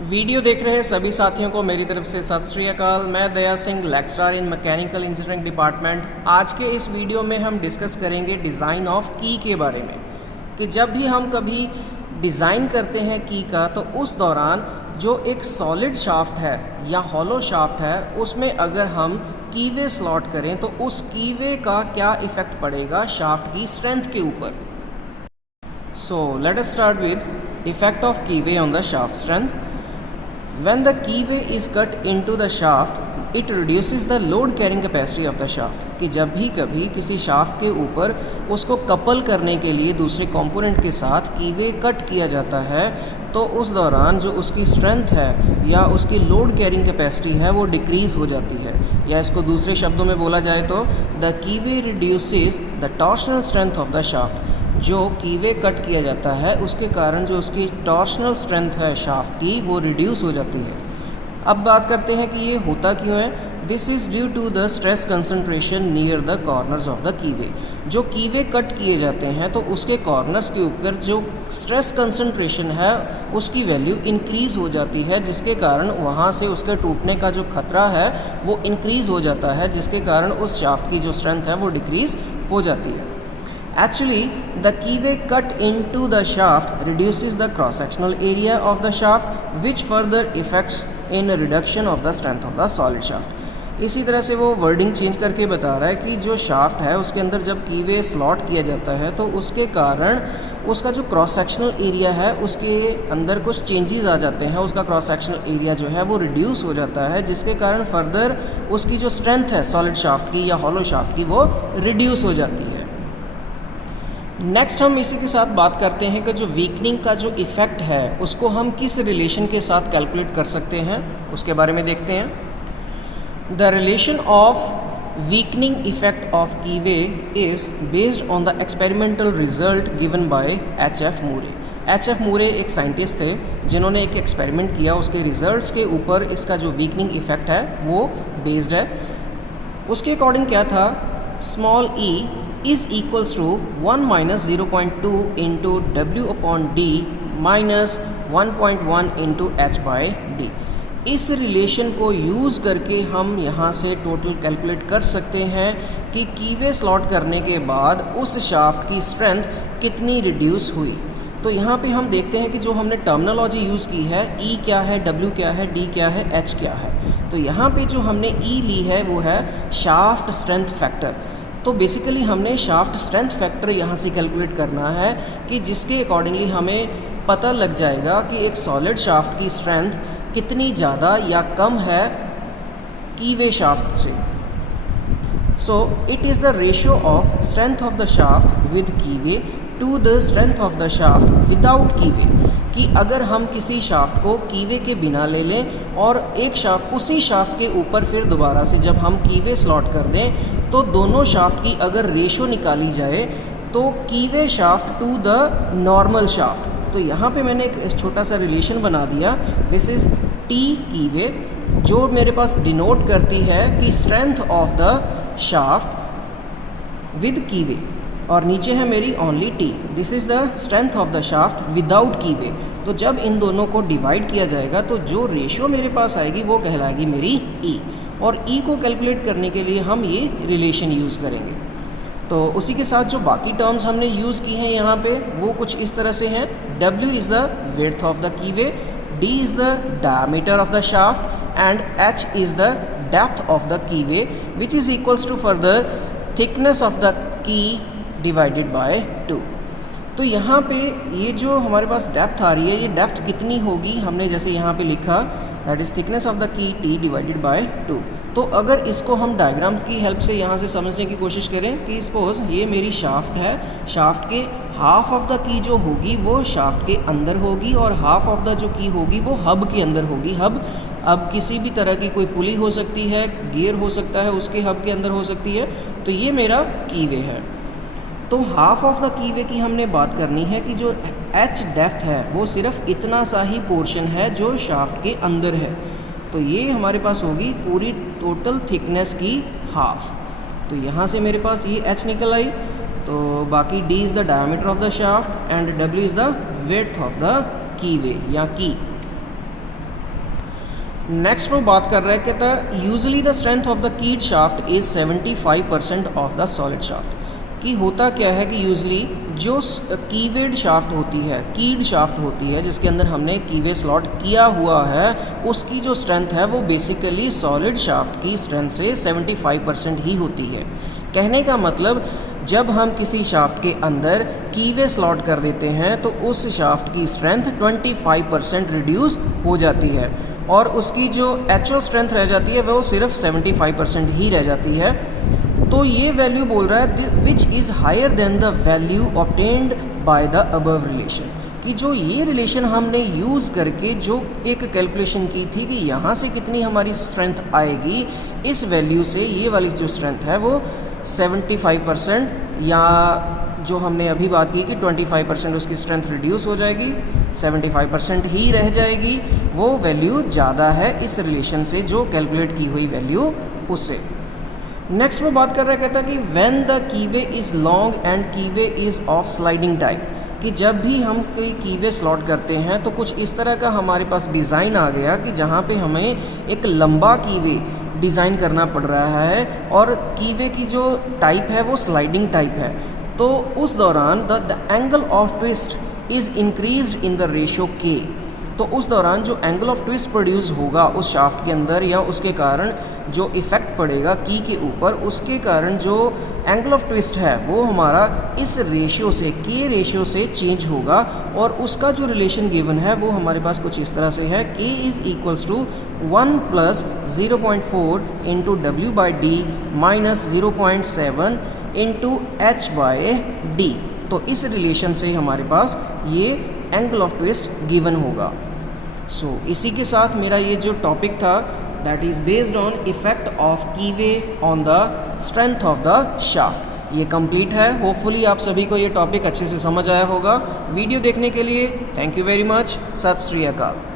Video देख रहे सभी साथियों को मेरी तरफ से सत श्री अकाल। मैं Daya Singh, lecturer in mechanical engineering department. आज के इस वीडियो में हम डिस्कस करेंगे डिज़ाइन ऑफ की के बारे में कि जब भी हम कभी डिज़ाइन करते हैं की का, तो उस दौरान जो एक सॉलिड शाफ्ट है या हॉलो शाफ्ट है उसमें अगर हम कीवे स्लॉट करें तो उस कीवे का क्या इफ़ेक्ट पड़ेगा शाफ्ट की स्ट्रेंथ के ऊपर। So let us start with effect of कीवे on the shaft strength. When the keyway is cut into the shaft, it reduces the load carrying capacity of the shaft। कि जब भी कभी किसी shaft के ऊपर उसको कपल करने के लिए दूसरे कंपोनेंट के साथ कीवे कट किया जाता है तो उस दौरान जो उसकी स्ट्रेंथ है या उसकी लोड कैरिंग कैपेसिटी है वो डिक्रीज़ हो जाती है, या इसको दूसरे शब्दों में बोला जाए तो the कीवे reduces the torsional strength of the shaft. जो कीवे कट किया जाता है उसके कारण जो उसकी टॉर्शनल स्ट्रेंथ है शाफ्ट की वो रिड्यूस हो जाती है। अब बात करते हैं कि ये होता क्यों है। This is due to the stress concentration near the corners of the keyway. जो कीवे कट किए जाते हैं तो उसके कॉर्नर्स के ऊपर जो स्ट्रेस कंसंट्रेशन है उसकी वैल्यू इंक्रीज़ हो जाती है, जिसके कारण वहाँ से उसके टूटने का जो खतरा है वो इंक्रीज़ हो जाता है, जिसके कारण उस शाफ्ट की जो स्ट्रेंथ है वो डिक्रीज़ हो जाती है। Actually, the keyway cut into the shaft reduces the cross-sectional area of the shaft, which further affects in reduction of the strength of the solid shaft। इसी तरह से वो वर्डिंग चेंज करके बता रहा है कि जो शाफ्ट है उसके अंदर जब कीवे स्लॉट किया जाता है तो उसके कारण उसका जो क्रॉस सेक्शनल एरिया है उसके अंदर कुछ चेंजेस आ जाते हैं, उसका क्रॉस सेक्शनल एरिया जो है वो रिड्यूस हो जाता है, जिसके कारण फर्दर उसकी जो स्ट्रेंथ है सॉलिड शाफ्ट की या हॉलो शाफ्ट की वो रिड्यूस हो जाती है। नेक्स्ट हम इसी के साथ बात करते हैं कि जो वीकनिंग का जो इफ़ेक्ट है उसको हम किस रिलेशन के साथ कैलकुलेट कर सकते हैं, उसके बारे में देखते हैं। The relation of weakening effect of कीवे is based on the experimental result given by H.F. Moore. H.F. मूरे एक साइंटिस्ट थे जिन्होंने एक एक्सपेरिमेंट किया, उसके रिजल्ट्स के ऊपर इसका जो वीकनिंग इफेक्ट है वो बेस्ड है। उसके अकॉर्डिंग क्या था, small e is equals to 1 minus 0.2 into W upon D minus 1.1 into H by D। इस रिलेशन को यूज़ करके हम यहाँ से टोटल कैलकुलेट कर सकते हैं कि कीवे स्लॉट करने के बाद उस शाफ्ट की स्ट्रेंथ कितनी रिड्यूस हुई। तो यहाँ पे हम देखते हैं कि जो हमने टर्मिनोलॉजी यूज़ की है, E क्या है, W क्या है, D क्या है, H क्या है। तो यहाँ पे जो हमने E ली है वो है शाफ्ट स्ट्रेंथ फैक्टर। तो बेसिकली हमने शाफ्ट स्ट्रेंथ फैक्टर यहाँ से कैलकुलेट करना है कि जिसके अकॉर्डिंगली हमें पता लग जाएगा कि एक सॉलिड शाफ्ट की स्ट्रेंथ कितनी ज़्यादा या कम है कीवे शाफ्ट से। So it is the ratio of strength of the shaft with keyway to the strength of the shaft without keyway. कि अगर हम किसी शाफ्ट को कीवे के बिना ले लें और एक शाफ्ट उसी शाफ्ट के ऊपर फिर दोबारा से जब हम कीवे स्लॉट कर दें तो दोनों शाफ्ट की अगर रेशो निकाली जाए तो keyway shaft to the normal shaft. तो यहाँ पे मैंने एक छोटा सा रिलेशन बना दिया, दिस इज़ टी कीवे, जो मेरे पास डिनोट करती है कि strength of the shaft with keyway, और नीचे है मेरी only T, this is the strength of the shaft without keyway. तो जब इन दोनों को डिवाइड किया जाएगा तो जो रेशियो मेरे पास आएगी वो कहलाएगी मेरी ई, और ई को कैलकुलेट करने के लिए हम ये रिलेशन यूज़ करेंगे। तो उसी के साथ जो बाकी टर्म्स हमने यूज़ की हैं यहाँ पे वो कुछ इस तरह से हैं। W is the width of the keyway, D is the diameter of the shaft and H is the depth of the keyway which is equals to further thickness of the key divided by 2। तो यहाँ पे ये जो हमारे पास depth आ रही है, ये depth कितनी होगी, हमने जैसे यहाँ पे लिखा that is thickness of the की T डिवाइडेड बाय 2। तो अगर इसको हम डायग्राम की हेल्प से यहाँ से समझने की कोशिश करें कि सपोज ये मेरी शाफ्ट है, शाफ्ट के हाफ ऑफ द की जो होगी वो शाफ्ट के अंदर होगी और हाफ ऑफ द जो की होगी वो हब के अंदर होगी। हब अब किसी भी तरह की कोई पुली हो सकती है, गियर हो सकता है, उसके हब के अंदर हो सकती है। तो ये मेरा कीवे है। तो हाफ ऑफ द कीवे की हमने बात करनी है कि जो H डेप्थ है वो सिर्फ इतना सा ही पोर्शन है जो शाफ्ट के अंदर है। तो ये हमारे पास होगी पूरी टोटल थिकनेस की हाफ। तो यहाँ से मेरे पास ये H निकल आई, तो बाकी D is the diameter of the shaft and W is the width of the keyway या की। नेक्स्ट वो बात कर रहा है, कहता usually the strength of the keyed shaft is 75% of the solid shaft. कि होता क्या है कि यूजली जो कीवेड शाफ्ट होती है, कीड शाफ्ट होती है जिसके अंदर हमने कीवे स्लॉट किया हुआ है, उसकी जो स्ट्रेंथ है वो बेसिकली सॉलिड शाफ्ट की स्ट्रेंथ से 75% ही होती है। कहने का मतलब जब हम किसी शाफ्ट के अंदर कीवे स्लॉट कर देते हैं तो उस शाफ्ट की स्ट्रेंथ 25% रिड्यूस हो जाती है और उसकी जो एक्चुअल स्ट्रेंथ रह जाती है वो सिर्फ 75% ही रह जाती है। तो ये वैल्यू बोल रहा है which is higher than the value obtained by the above relation, कि जो ये रिलेशन हमने यूज़ करके जो एक कैलकुलेशन की थी कि यहाँ से कितनी हमारी स्ट्रेंथ आएगी, इस वैल्यू से ये वाली जो स्ट्रेंथ है वो 75% या जो हमने अभी बात की कि 25% उसकी स्ट्रेंथ रिड्यूस हो जाएगी, 75% ही रह जाएगी, वो वैल्यू ज़्यादा है इस रिलेशन से जो कैलकुलेट की हुई वैल्यू उससे। नेक्स्ट वो बात कर रहा है, कहता कि when the कीवे is long and कीवे is of sliding type, कि जब भी हम कोई कीवे स्लॉट करते हैं तो कुछ इस तरह का हमारे पास डिज़ाइन आ गया कि जहाँ पे हमें एक लंबा कीवे डिज़ाइन करना पड़ रहा है और कीवे की जो टाइप है वो स्लाइडिंग टाइप है, तो उस दौरान the angle of twist is increased in the ratio के। तो उस दौरान जो एंगल ऑफ ट्विस्ट प्रोड्यूस होगा उस शाफ्ट के अंदर या उसके कारण जो इफ़ेक्ट पड़ेगा की के ऊपर, उसके कारण जो एंगल ऑफ ट्विस्ट है वो हमारा इस रेशियो से, के रेशियो से चेंज होगा और उसका जो रिलेशन गिवन है वो हमारे पास कुछ इस तरह से है, k is equals to 1 + 0.4 into W/d minus 0.7 into H/d। तो इस रिलेशन से हमारे पास ये एंगल ऑफ ट्विस्ट गिवन होगा। सो इसी के साथ मेरा ये जो टॉपिक था that is based on effect of कीवे on the strength of the shaft, ये कंप्लीट है। होपफुली आप सभी को ये टॉपिक अच्छे से समझ आया होगा। वीडियो देखने के लिए थैंक यू वेरी मच। सत श्री अकाल।